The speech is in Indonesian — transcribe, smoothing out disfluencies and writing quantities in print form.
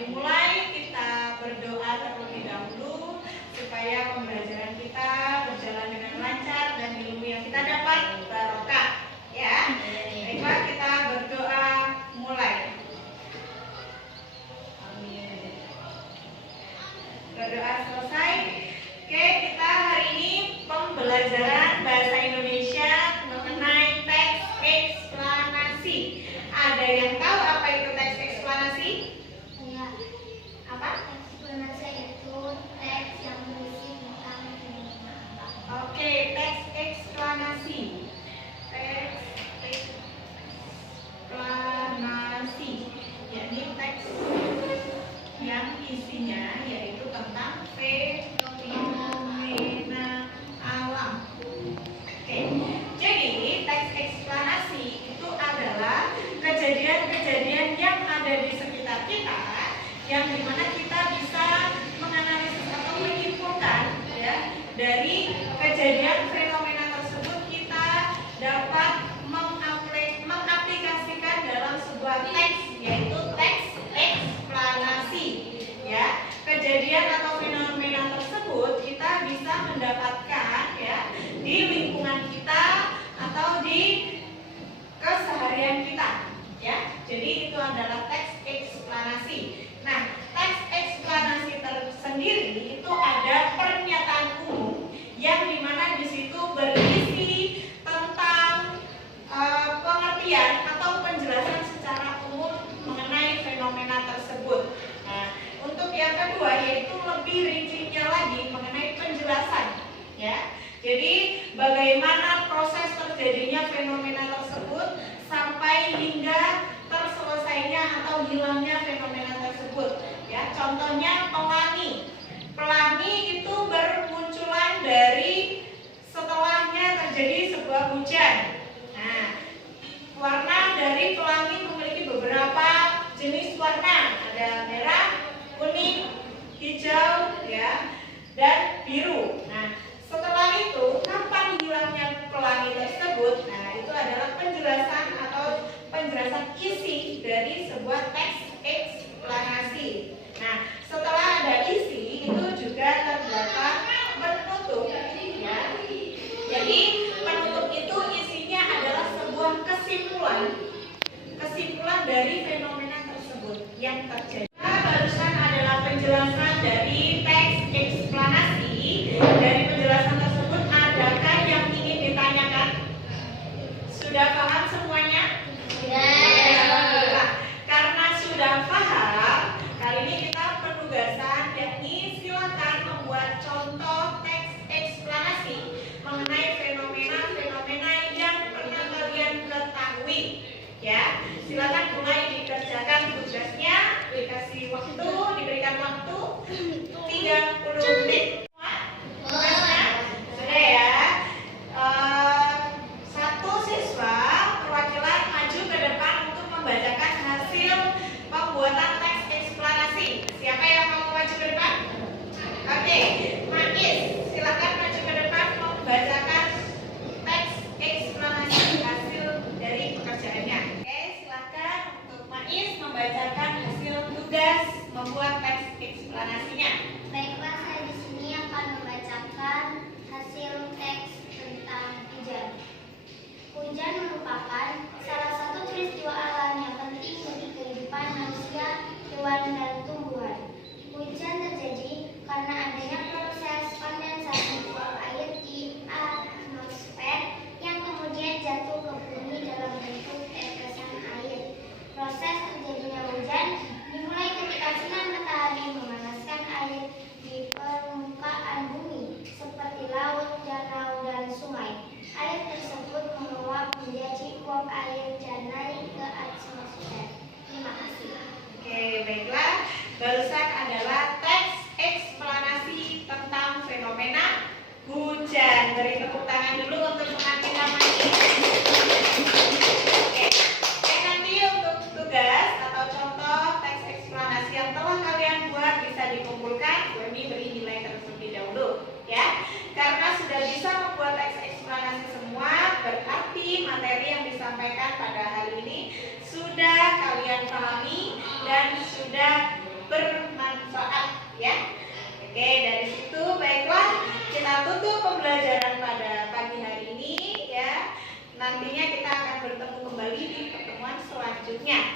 dimulai, kita berdoa terlebih dahulu supaya pembelajaran kita berjalan dengan lancar dan ilmu yang kita dapat barokah. Ya, baiklah kita berdoa mulai. Berdoa selesai. Oke, kita hari ini pembelajaran bahasa Indonesia mengenai teks eksplanasi. Ada yang tahu apa itu teks eksplanasi? Ya. Apa? Eksplanasi itu teks yang berisi tentang fenomena apa? Oke, teks eksplanasi. Teks eksplanasi, yakni teks yang isinya yaitu tentang fenomena alam. Oke, jadi teks eksplanasi itu adalah kejadian-kejadian yang ada di sekitar kita, yang dimana kita bisa menganalisis atau menyimpulkan ya dari kejadian fenomena tersebut, kita dapat mengaplikasikan dalam sebuah teks, yaitu teks eksplanasi. Ya, kejadian atau fenomena tersebut kita bisa mendapatkan ya di lingkungan kita atau di keseharian kita. Ya, jadi itu adalah teks eksplanasi. Nah, teks eksplanasi tersendiri itu ada pernyataan umum yang dimana di situ berisi tentang pengertian atau penjelasan secara umum mengenai fenomena tersebut. Nah, untuk yang kedua yaitu lebih rincinya lagi mengenai penjelasan. Ya, jadi bagaimana proses terjadinya fenomena tersebut sampai hingga terselesainya atau hilangnya fenomena tersebut. Ya, contohnya pelangi. Pelangi itu bermunculan dari setelahnya terjadi sebuah hujan. Nah, warna dari pelangi memiliki beberapa jenis warna. Ada merah, kuning, hijau, ya, dan biru. Nah, setelah itu kapan hilangnya pelangi tersebut? Nah, itu adalah penjelasan atau penjelasan isi dari sebuah teks eksplanasi. Nah, setelah ada isi itu juga terdapat penutup, ya. Jadi penutup itu isinya adalah sebuah kesimpulan dari fenomena tersebut yang terjadi. Barusan adalah penjelasan dari teks eksplanasi. Dari penjelasan tersebut, adakah yang ingin ditanyakan? Sudah paham semuanya? Alhamdulillah. Karena sudah paham, kali ini kita penugasan, yakni silakan membuat contoh teks eksplanasi mengenai fenomena-fenomena yang pernah kalian ketahui. Ya, silakan mulai dikerjakan tugasnya. Diberikan waktu 30 menit. Tugasnya sudah ya. Satu siswa perwakilan maju ke depan untuk membacakan hasil pembuatan teks eksplanasi. Siapa yang mau maju ke depan? Oke, Makis, silakan maju ke depan membacakan teks eksplanasi hasil dari pekerjaannya. Oke, silakan untuk Makis membacakan hasil tugas membuat teks eksplanasinya. Baiklah, saya di sini akan membacakan hasil teks tentang hujan. Hujan merupakan salah satu peristiwa alam yang penting bagi kehidupan manusia, hewan, dan tumbuhan. Hujan terjadi karena adanya proses kondensasi uap air di atmosfer yang kemudian jatuh ke bumi dalam bentuk tetesan air. Proses terjadinya hujan dimulai ketika sinar matahari memanaskan air di permukaan bumi seperti laut, danau, dan sungai. Air tersebut menguap menjadi uap air dan naik ke atmosfer. Terima kasih. Oke, baiklah. Barusan adalah teks eksplanasi tentang fenomena hujan. Beri tepuk tangan dulu untuk pengantin namanya. Oke, nanti untuk tugas atau contoh teks eksplanasi yang telah kalian buat bisa dikumpulkan. Ini beri nilai terlebih dahulu, ya. Karena sudah bisa membuat teks eksplanasi semua, berarti materi yang disampaikan pada hari ini sudah kalian pahami dan sudah nantinya kita akan bertemu kembali di pertemuan selanjutnya.